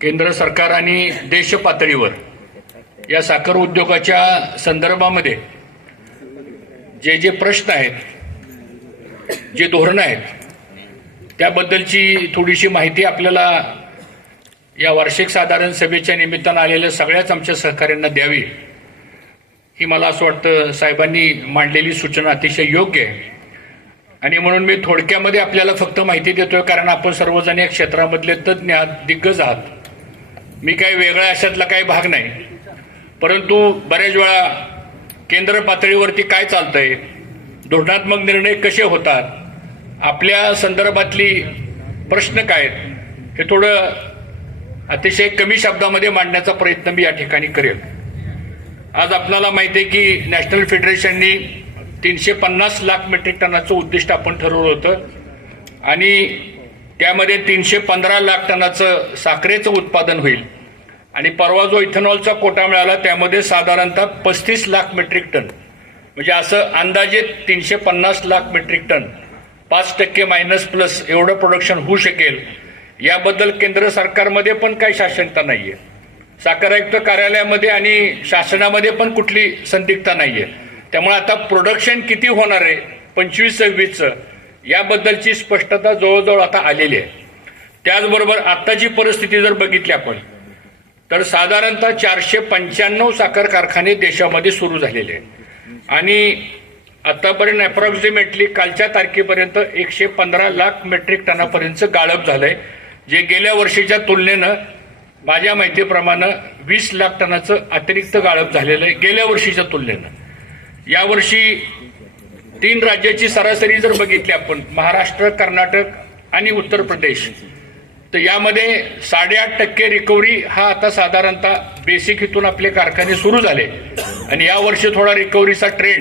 केंद्र सरकार आणि देश पातळीवर या साखर उद्योगाच्या संदर्भामध्ये जे प्रश्न आहेत, जे धोरणं आहेत, त्याबद्दलची थोडीशी माहिती आपल्याला या वार्षिक साधारण सभेच्या निमित्तानं आलेल्या सगळ्याच आमच्या सहकाऱ्यांना द्यावी, ही मला असं वाटतं साहेबांनी मांडलेली सूचना अतिशय योग्य आहे. आणि म्हणून मी थोडक्यामध्ये आपल्याला फक्त माहिती देतोय, कारण आपण सर्वजण या क्षेत्रामधले तज्ज्ञ आहात, दिग्गज आहात. मी काही वेगळा अशातला काही भाग नाही, परंतु बऱ्याच वेळा केंद्र पातळीवरती काय चालतंय, धोरणात्मक निर्णय कसे होतात, आपल्या संदर्भातली प्रश्न काय आहेत, हे थोडं अतिशय कमी शब्दामध्ये मांडण्याचा प्रयत्न मी या ठिकाणी करेल. आज आपल्याला माहिती आहे की नॅशनल फेडरेशननी 350 लाख मेट्रिक टनाचं उद्दिष्ट आपण ठरवलं होतं आणि त्यामध्ये 315 लाख टनाचं साखरेचं उत्पादन होईल. आणि परवा जो इथेनॉलचा कोटा मिळाला त्यामध्ये साधारणतः 35 लाख मेट्रिक टन, म्हणजे असं अंदाजे 350 lakh metric ton, 5% minus plus एवढं प्रोडक्शन होऊ शकेल. याबद्दल केंद्र सरकारमध्ये पण काही शासनता नाहीये, साखर आयुक्त कार्यालयामध्ये आणि शासनामध्ये पण कुठली संदिग्धता नाहीये. त्यामुळे आता प्रोडक्शन किती होणार आहे 25-26चं, याबद्दलची स्पष्टता जवळजवळ आता आलेली आहे. त्याचबरोबर आत्ताची परिस्थिती जर बघितली आपण तर साधारणतः 495 साखर कारखाने देशामध्ये सुरू झालेले आहेत आणि आतापर्यंत अप्रॉक्सिमेटली कालच्या तारखेपर्यंत 115 लाख मेट्रिक टनापर्यंत गाळप झालंय, जे गेल्या वर्षीच्या तुलनेनं माझ्या माहितीप्रमाणे 20 लाख टनाचं अतिरिक्त गाळप झालेलं आहे गेल्या वर्षीच्या तुलनेनं. यावर्षी 3 राज्याची सरासरी जर बघितली आपण, महाराष्ट्र, कर्नाटक आणि उत्तर प्रदेश, तर यामध्ये 8.5% रिकव्हरी हा आता साधारणतः बेसिक इथून आपले कारखाने सुरू झाले आणि यावर्षी थोडा रिकव्हरीचा ट्रेंड